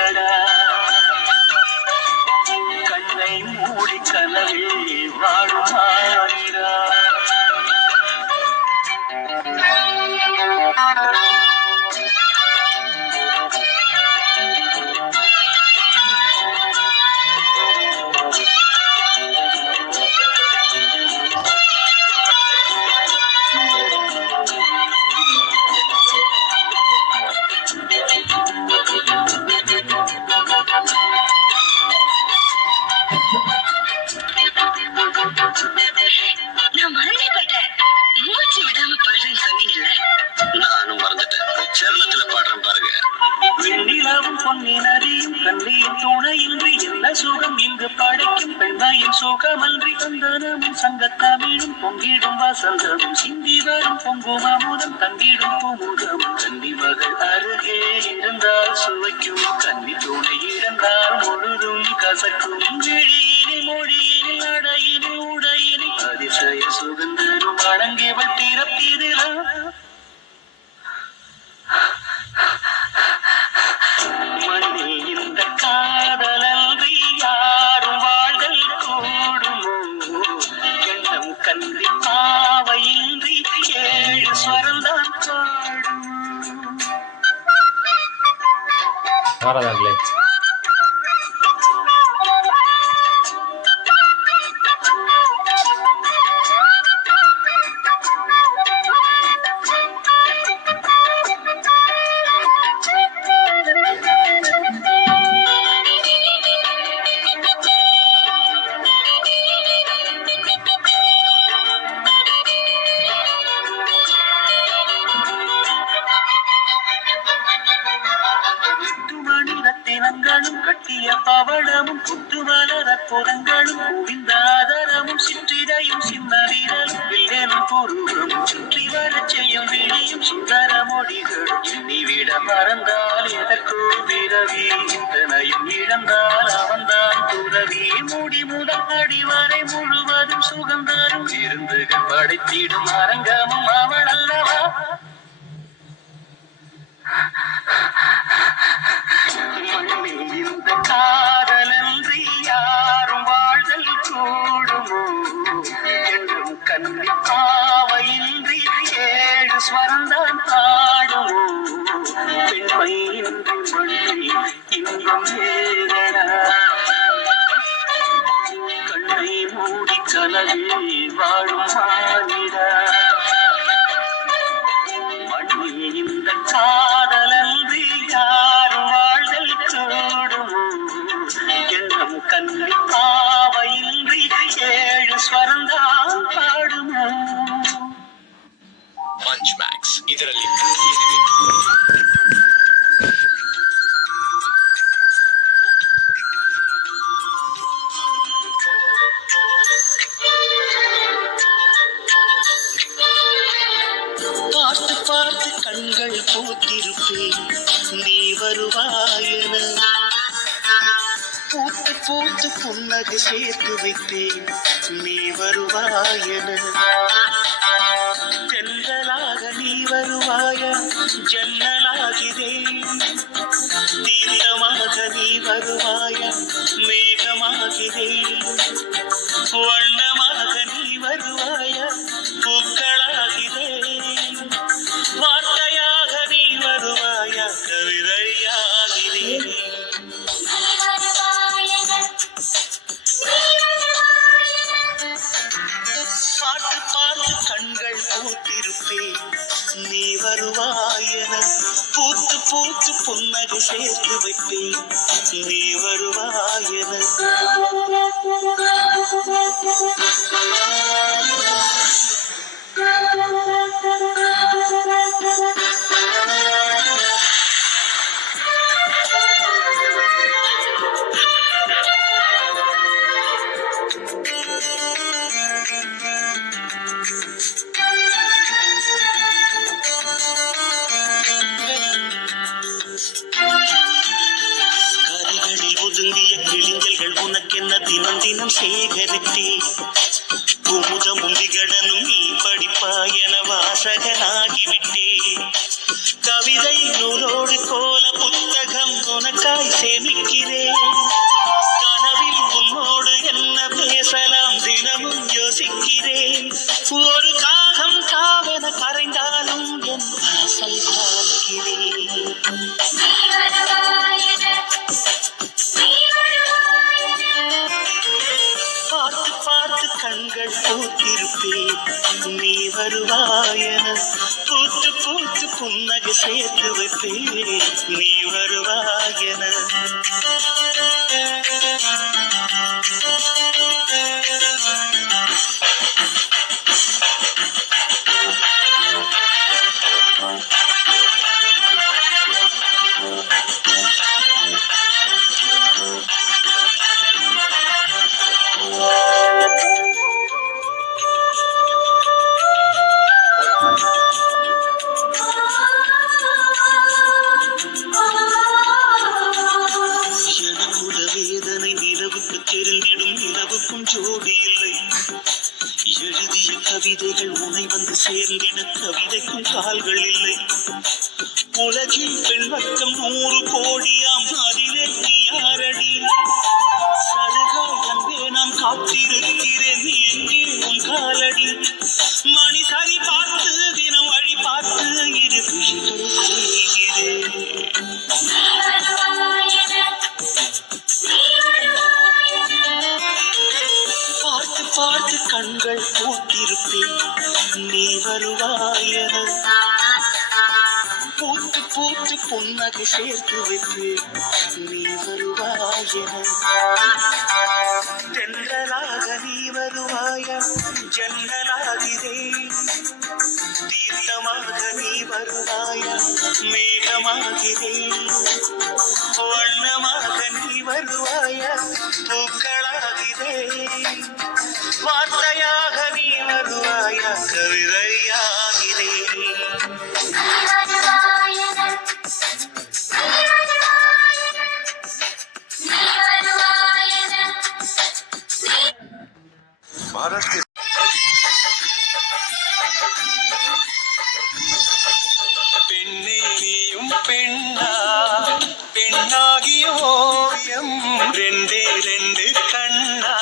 ஏதடா கண்ணை மூடி கனவில் வாழும் ஆயிரா நான் மறந்தே போயிட்டேன். மூச்சு விடாம பாடுறேன்னு சொன்னீங்கல்ல, நானும் மறந்துட்டேன். சரணத்துல பாடுறேன் பாருங்க. வெண்ணிலாவும் பொன்னி நதியும் கண்ணியின் துணையின்றி என்ன சுகம் இங்கு படைக்கும் பெண்மையின் சுகமன்றி சந்தனமும் சங்கத்தமிழும் பொங்கிடும் வசந்தமும் சிந்தி வரும் பொங்கும் அமுதம் தங்கிடும் பூமுகம் கன்னி மகள் அருகே இருந்தால் சுவைக்கும் கன்னி துணை இழந்தால் முழுதும் கசக்கும் விழியினில் மொழியினில் நடையினில் உடையினில் அதிசய சுகந்தரும் வழங்கியவள் பிறப்பிதிலாம் மண்ணில் இந்த காதலன்றி யாரும் வாழ்தல் கூடுமோ எண்ணம் கன்றி பாவையின்றி ஏழு ஸ்வரம்தான் பாடும் பாராதாங்களே. ரத்தினங்களும் கட்டிய பவளமும் புத்துமலர் அற்புதங்களும் குவிந்த ஆதரமும் சிற்றிடையும் சின்ன வீரலும் வில்லேனும் பூர்வமும் சுற்றி வரச் செய்யும் விழியும் சுந்தர மொழிகளும் எண்ணிவிட மறந்தால் எதற்கோ பிறவி இத்தனையும் இழந்தால் அவன்தான் துறவி மூடி முதல் அடிவரை முழுவதும் சுகந்தரும் விருந்துகள் படைத்திடும் அரங்கமும் அவள் அல்லவா மண்ணில் இந்த காதலன்றி யாரும் வாழ்தல் கூடுமோ என்றும் கன்னி பாவையின்றி ஏழு ஸ்வரந்தான் பாடுமோ பெண்மை இன்றி மண்ணில் இன்பம் ஏதடா கண்ணை மூடி கனவில் வாழும் மானிடா மண்ணில் இந்த காதலன்றி யாரும் வாழ்தல் கூடுமோ எண்ணம் கன்னி பாவையின்றி ஏழு ஸ்வரந்தான் பாடுமோ ಪಂಚ್ ಮ್ಯಾಕ್ಸ್ ಇದರಲ್ಲಿ பார்த்து பார்த்து கண்கள் பூத்திருப்பேன் நீ வருவாயன பூத்து பூத்து புன்னகை சேர்த்து வைப்பேன் நீ வருவாயன தென்றலாக நீ வருவாய ஜன்னலாகிறேன் தீர்த்தமாக நீ வருவாய மேகமாகிறேன் வண்ணமாக நீ வருவாய பூக்களாகிறேன் வார்த்தையாக நீ வருவாய கவிதையாகிறேன் பார்த்து பார்த்து கண்கள் பூத்திருப்பேன் நீ வருவாயன பூத்து பூத்து புன்னகை சேர்த்து வைப்பேன் நீ வருவாயன தினம் தினம் சேகரித்தே குமுதமும் விகடனும் நீ படிப்பாயன வாசகனாகிவிட்டே கவிதை நூலோடு கோல புத்தகம் உனக்காய் சேமிக்கிறேன். கனவில் உன்னோடு என்ன பேசலாம் தினமும் யோசிக்கிறேன். ஒரு காகம் காவென கரைந்தாலும் என் வாசல் பார்க்கிறேன். பார்த்து பார்த்து கண்கள் பூத்திருப்பேன் நீ வருவாயன. பூத்து பூத்து புன்னகை சேர்த்து வைப்பேன் நீ வருவாயன. எனக்குள்ள வேதனை நிலவுக்கு தெரிந்திடும் நிலவுக்கும் ஜோடி இல்லை. எழுதிய கவிதைகள் உனை வந்து சேர்ந்திட கவிதைக்கும் கால்கள் இல்லை. உலகில் பெண் வர்க்கம் 100 கோடியாம் அதிலே நீ யாரடி? சருகாய் அன்பே நான் காத்திருக்கிறேன் எங்கே உன் காலடி? மணி சரி பார்த்து தினம் வழி பார்த்து இரு விழிகள் செய்கிறேன். பார்த்து பார்த்து கண்கள் பூத்திருப்பேன் நீ வருவாயன. பூத்து பூத்து புன்னகை சேர்த்து வைப்பேன் நீ வருவாயன. தென்றலாக நீ வருவாயா ஜன்னலாகிறேன். தீர்த்தமாக நீ வருவாயா மேகமாகிறேன். வண்ணமாக நீ வருவாயா பூக்களாகிறேன். வார்த்தையாக நீ வருவாயா கவிதையாகிறேன். பெண்ணே நீயும் பெண்ணா பெண்ணாகிய ஓவியம் ரெண்டே 2 கண்ணா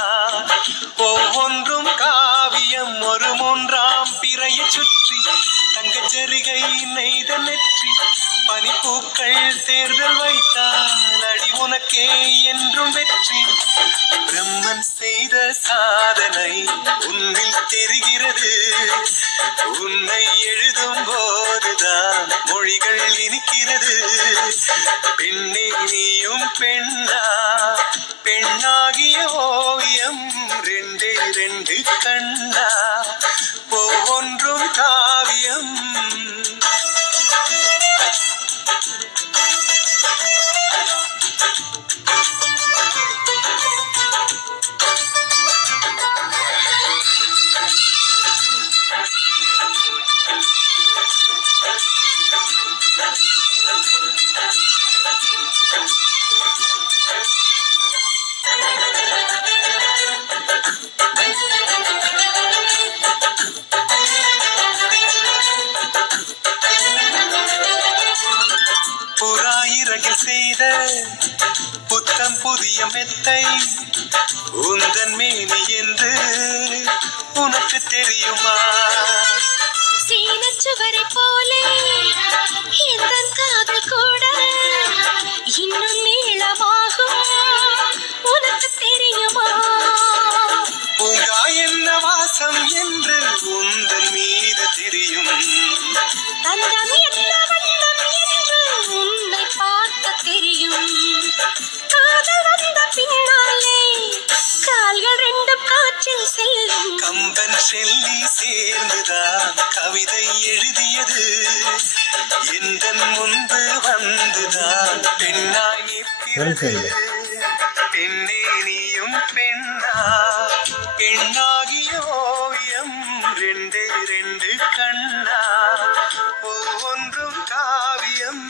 ஒவ்வொன்றும் காவியம். ஒரு 3ஆம் பிறையை சுற்றி தங்கச் ஜரிகை நெய்த நெற்றி பனிப்பூக்கள் தேர்தல் வைத்தால் அடி உனக்கே என்றும் வெற்றி. பிரம்மன் செய்த சாதனை உன்னில் தெரிகிறது. உன்னை எழுதும் போதுதான் மொழிகள் இனிக்கிறது. பெண்ணே நீயும் பெண்ணா பெண்ணாகிய ஓவியம் ரெண்டே 2 கண்ணா ஒவ்வொன்றும் காவியம். புறாயிரகில் செய்த புத்தம் புதிய மெத்தை உந்தன் மேனி என்று உனக்கு தெரியுமா? சீனச்சுவரை போலே எந்தன் காதல் கூட இன்னும் நீளமாகும் உனக்கு தெரியுமா? பூங்கா என்ன வாசம் என்று உந்தன் மீது தெரியும். தந்தம் என்ன வண்ணம் என்று உன்னை பார்க்க தெரியும். காதல் வந்த பின்னாலே கால்கள் 2 காற்றில் செல்லும். கம்பன் செல்லி சேர்ந்துதான் கவிதை எழுதியது. எந்தன் முன்பு வந்துதான் பெண்ணாய் நிற்கிறது. பெண்ணே நீயும் பெண்ணா பெண்ணாகிய ஓவியம் ரெண்டே 2 கண்ணா ஒவ்வொன்றும் காவியம்.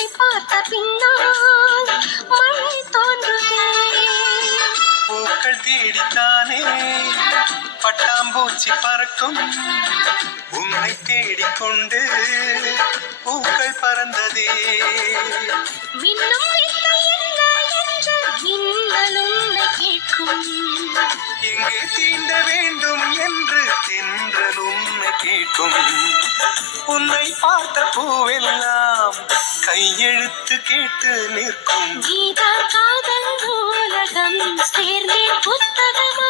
உன்னை பார்த்த பின்னால் மழை தோன்றுதே. பூக்கள் தேடித்தானே பட்டாம்பூச்சி பறக்கும், உன்னை தேடிக்கொண்டு பூக்கள் பறந்ததே. மின்னும் வித்தை என்ன என்று மின்னல் உன்னை கேட்கும். எங்கே தீண்ட வேண்டும் என்று தென்றல் உன்னை கேட்கும். உன்னை பார்த்த பூவெல்லாம் கையெழுத்து கேட்டு நிற்கும். நீதான் காதல் நூலகம் சேர்ந்தேன் புத்தகமா.